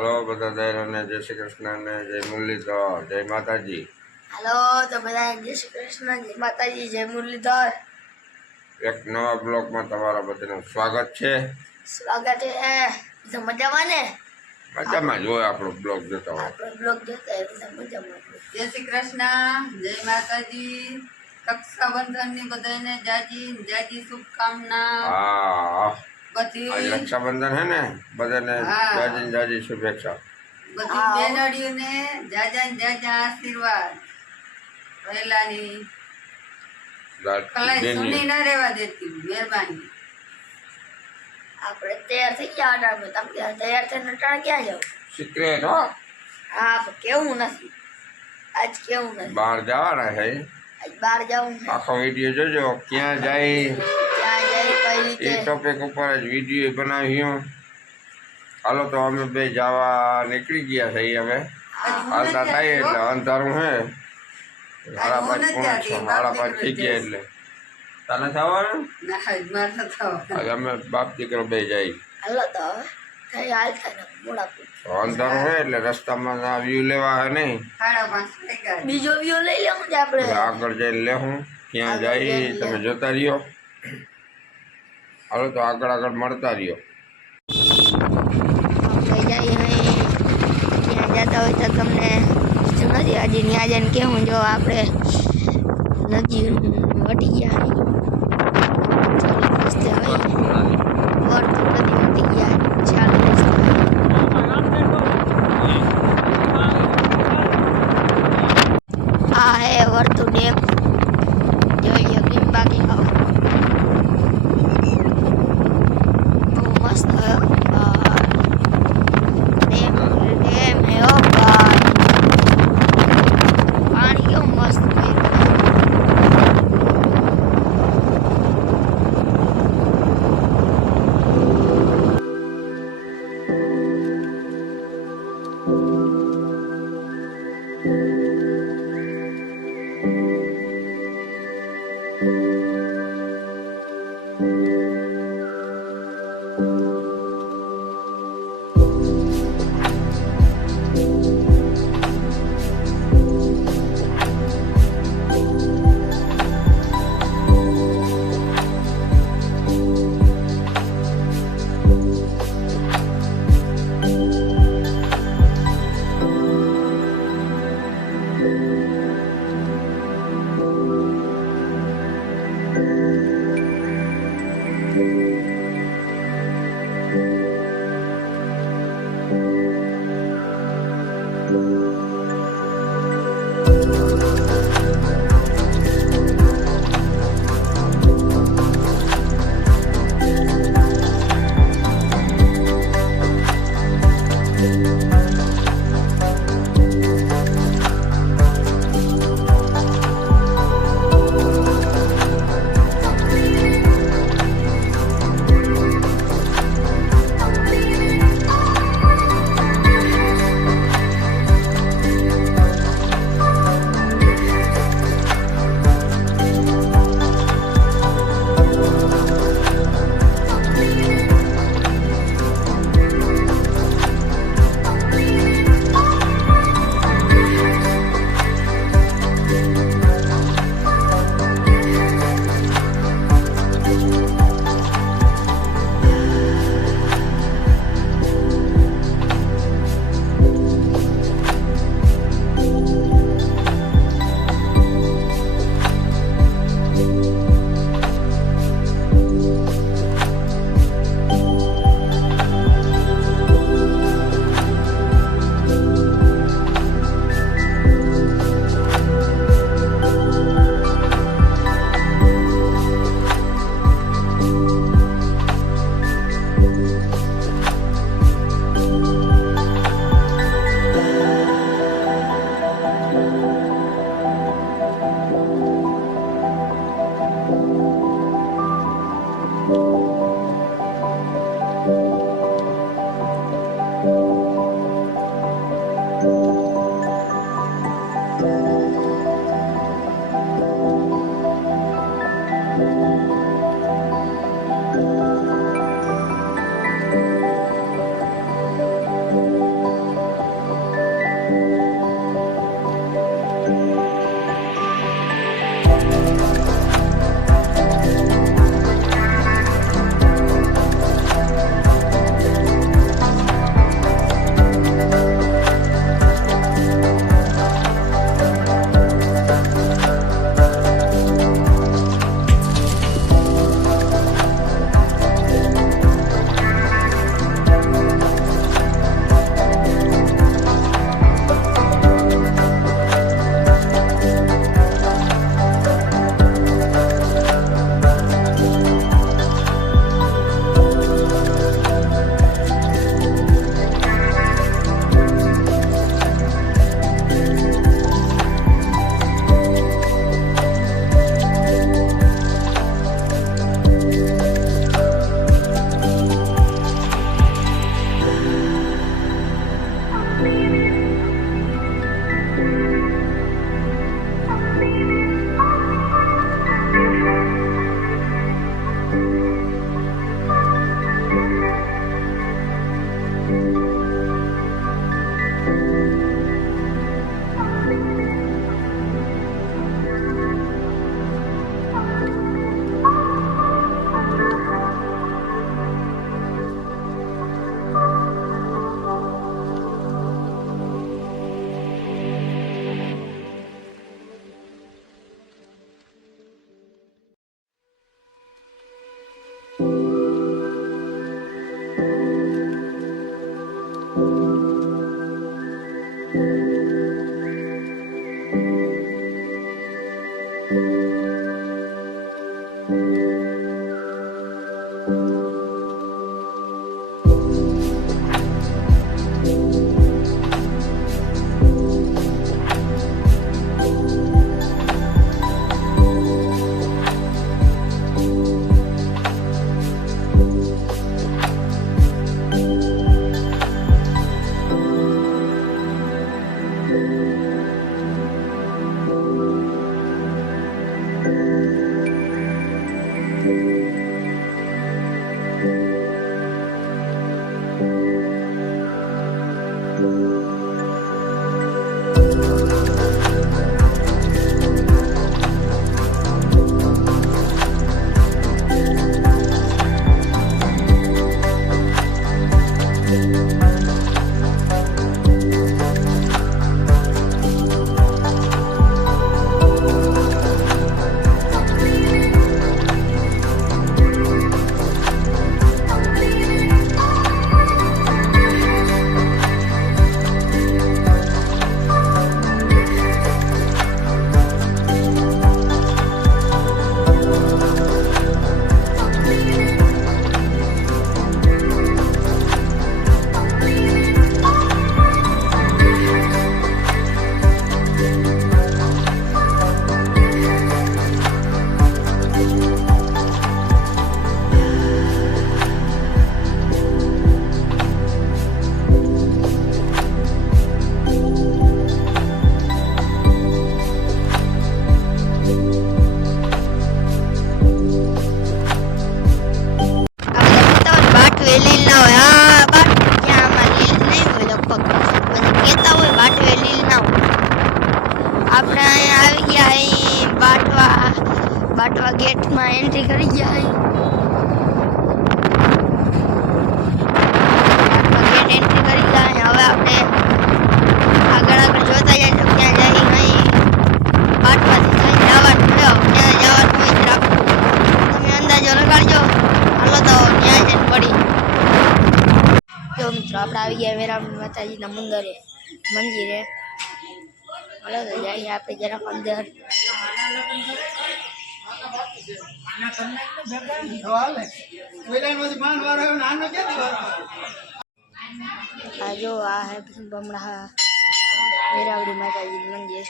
Hello બધા દાયરાને જય શ્રી કૃષ્ણ ને જય મુરલીધર, જય માતાજી. હાલો તો બધા જય શ્રી કૃષ્ણ, જય માતાજી, જય મુરલીધર. એક નવા બ્લોગમાં તમારા બધાનું સ્વાગત છે. સ્વાગત છે. બધા મજામાં ને? મજામાં જ હોય આપણો બ્લોગ જોતા હોય. આપણો બ્લોગ જોતા હોય બધા મજામાં. જય શ્રી કૃષ્ણ, જય માતાજી. રક્ષાબંધનની બધાને જાજી શુભકામના. હા, બધી આજ રક્ષાબંધન હે ને, બધાને હા. જાજી જાજી શુભેચ્છા. બધી બહેનોડીઓને જાજા આશીર્વાદ. પહેલાની કલાઈ સુની ન રહેવા દેતી, મહેરબાની. આપણે તૈયાર થઈ ગયા અટાણમાં. તમે તૈયાર થઈને અટાણ ક્યાં જાવ? સિક્રેટ હો, હા પણ કેવું નથી આજ, કેવું નથી. બહાર જવાના છે. આજ બહાર જવું છે. આખો વિડીયો જોજો ક્યાં જાય ક્યાં જાય, કઈ એ રીતે. ટોપિક ઉપર જ વિડીયો બનાવ્યો. હાલો તો અમે બે જવા નીકળી ગયા છે. હવે હાલતા થાય એટલે અંધારું હે. સાડા પાંચ પોણા છ, સાડા પાંચ થઈ ગયા એટલે તને થવાનું. ના માર ન થવા. આજે અમે બાપ દીકરો બે જાય. હાલો તો હવે થઈ હાલતા ને મોડા પૂછ. અંધારું હે એટલે રસ્તામાં આ વ્યૂ લેવા હે નહીં. 5:30 થઈ ગયા. બીજો વ્યૂ લઈ લેવું છે આપણે. એટલે આગળ જઈને લેવું ક્યાં જાય તમે જોતા રહ્યો. હાલો તો આગળ મળતા રહ્યો. આપણે જઈએ અહીં ત્યાં જતા હોય તો તમને શું નથી હજી ત્યાં જઈને કેવું, જો આપણે નદી વટી ગયા રસ્તે હોય વર્તુળ નદી વટી ગયા ચાલુ રસ્તે આ હે વર્તુળ ડેમ. જોઈ લો કેમ બાકી બહુ મસ્ત હે. ડેમ હે ઓ ભાઈ, પાણી કેવું મસ્ત છે. આપણે અહીંયા આવી ગયા અહીં બાટવા ગેટમાં એન્ટ્રી કરી ગયા અહીં ગેટ એન્ટ્રી કરી ગયા હવે આપણે આગળ જોતા જઈએ તો ક્યાં જઈ અહીં બાટવાથી જઈને જવાનું મળ્યો ત્યાં જવાનું હોય રાખવું તમે અંદાજો લગાડજો હાલો તો ત્યાં જઈને પડી જો મિત્રો આપણે આવી ગયા વેરાવળ માતાજીના મંદિરે હાલો તો જઈએ આપણે જરાક અંદર આ જો આ હે બમણા વેરાવળી માતાજીનું મંદિર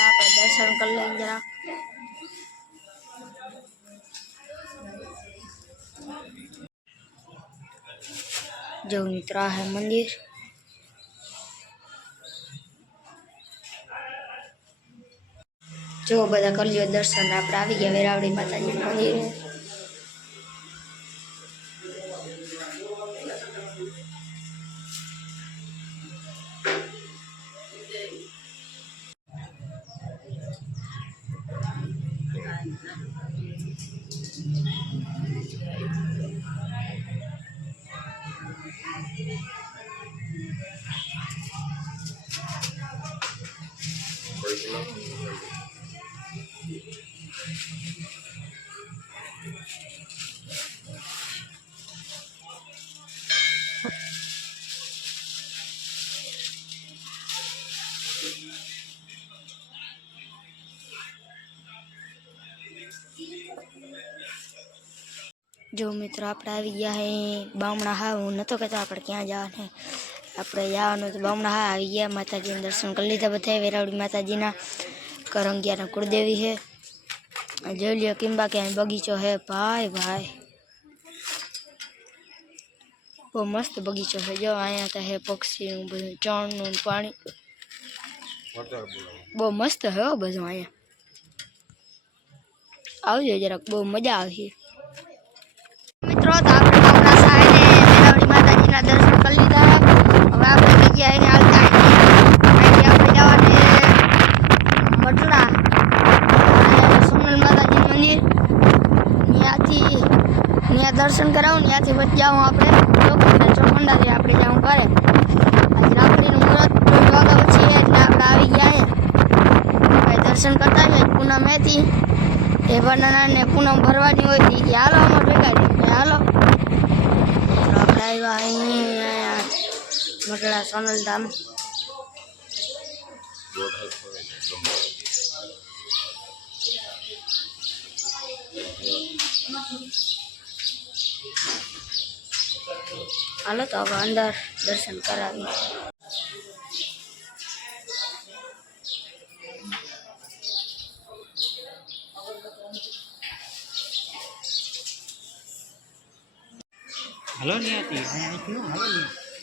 આપણે દર્શન કરી લઈએ જરાક જો મિત્રો આ હે મંદિર જો બધા કરી લ્યો દર્શન આપણે આવી ગયા વેરાવળી માતાજીના મંદિરે જો મિત્રો આપણે આવી ગયા હે બામણા હા હું નહોતો કહેતો આપણે ક્યાં જવાનું આપણે જવાનું તો બામણા હા આવી ગયા માતાજીના દર્શન કરી લીધા બધા વેરાવળી માતાજીના કરંગિયાના કુળદેવી છે જોઈ લ્યો કિંબા ક્યાંય બગીચો હે ભાઈ બહુ મસ્ત બગીચો છે જો અહીંયા તો હે પક્ષીનું બધું ચણનું પાણી બહુ મસ્ત હે બધું અહીંયા આવજો જરાક બહુ મજા આવશે મિત્રો તો આપણે બામણા સાહેબે વેરાવળી માતાજીના દર્શન કરી લીધા હવે આપણે જગ્યાએ આવતા અહીંથી આપણે જવાને મટલા સોનલ માતાજી મંદિર ત્યાં દર્શન કરાવું ત્યાંથી પછી જાઉં આપણે ચોખંડાથી આપણે જાઉં કરે આજે રાખડીનું મુહૂર્ત 2 વાગ્યા પછી એટલે આપણે આવી ગયા દર્શન કરતા હોય પૂનમ હતી એ બનાને પૂનમ ભરવાની હોય કે હાલો અમારે ભેગા હાલો આપણે આવ્યા અહીંયા મટલા સોનલ ધામ હાલો તો હવે અંદર દર્શન કરાવીએ.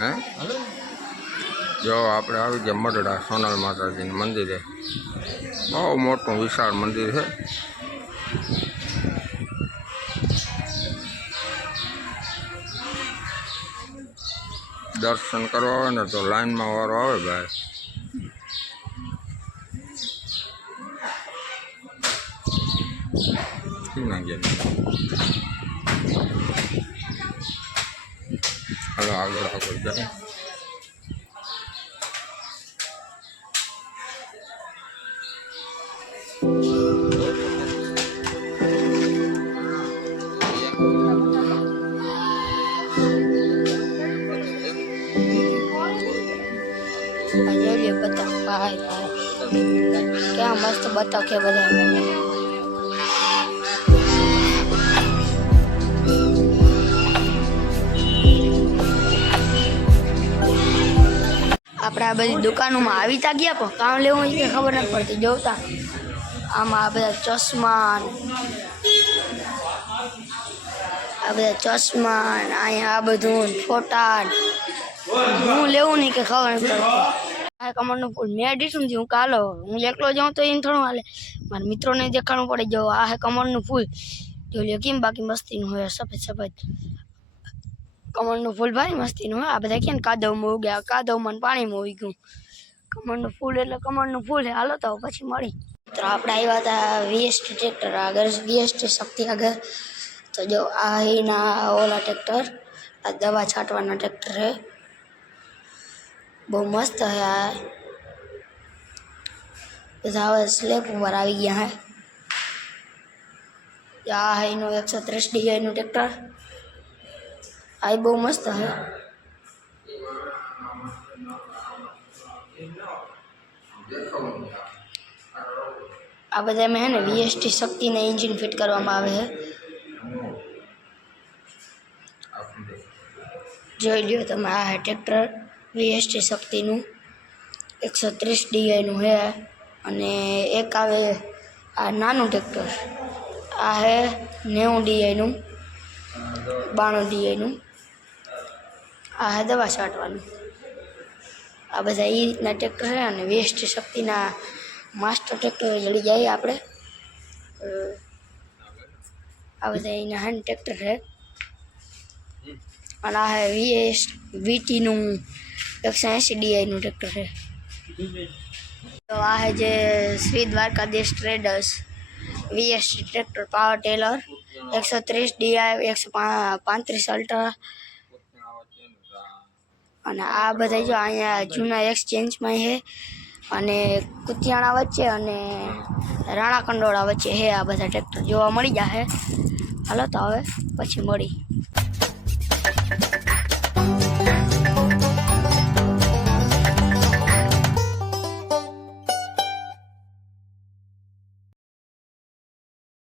હે જો આપણે આવી ગયા મઢડા સોનલ માતાજીનું મંદિરે. બહુ મોટું વિશાળ મંદિર છે. દર્શન કરવા આવે ને તો લાઈનમાં વારો આવે ભાઈ. હાલો આગળ આગળ જાય. જોઈએ બતક ભાઈ ક્યાં મસ્ત બતક છે બધા. આપણે આ બધી દુકાનોમાં આવી તા ગયા પણ કામ લેવું એ ખબર નથી પડતી. જોતા આમાં આ બધા ચશ્મા અહીંયા આ બધું ફોટા હું લેવું નહીં કે ખબર નથી પડતી. આ કમળનું ફૂલ મેં દીધું નથી. હું કાલો હું એકલો જાઉં તો એને થોડું હાલે, મારા મિત્રોને દેખાડવું પડે. જો આ હે કમળનું ફૂલ જો લ્યો કેમ બાકી મસ્તીનું હોય સફેદ સફેદ કમળનું ફૂલ ભારી મસ્તીનું હોય. આ બધા ક્યાં કાદવમાં ઉગ્યા, કાદવમાં પાણીમાં ઉગી ગયું. કમળનું ફૂલ એટલે કમળનું ફૂલ. હાલો તો પછી મળી. તો આપણે આવ્યા હતા વીએસટી ટ્રેક્ટર આગળ, વીએસટી શક્તિ આગળ. તો જો આ એના ઓલા ટ્રેક્ટર, આ દવા છાંટવાના ટ્રેક્ટર છે. બહુ મસ્ત છે. આ બધા હવે સ્લેબ ઉપર આવી ગયા હે. આ હે એનું 130 DIનું ટ્રેક્ટર. આ બહુ મસ્ત છે. આ બધા મેં હે ને વીએસટી શક્તિને એન્જિન ફિટ કરવામાં આવે છે. જોઈ લ્યો તમે. આ હે ટ્રેક્ટર વીએસટી શક્તિનું 130 DIનું છે. અને એક આવે આ નાનું ટ્રેક્ટર, આ હે 90 DIનું, 92 DIનું. આ હે દવા છાંટવાનું. આ બધા એ રીતના ટ્રેક્ટર છે. અને વીએસટી શક્તિના માસ્ટર ટ્રેક્ટર જડી જાય આપણે. આ બધા એના હેન્ડ ટ્રેક્ટર છે. અને આ હે VTનું 180 DIનું ટ્રેક્ટર છે. તો આ હે જે Shri Dwarkadhish traders VST tractor power tiller 130 DI 135 ultra. અને આ બધા જો અહીંયા જૂના એક્સચેન્જમાં છે. અને કુતિયાણા વચ્ચે અને રાણા કંડોળા વચ્ચે છે આ બધા ટ્રેક્ટર જોવા મળી જશે. હાલો તો હવે પછી મળી.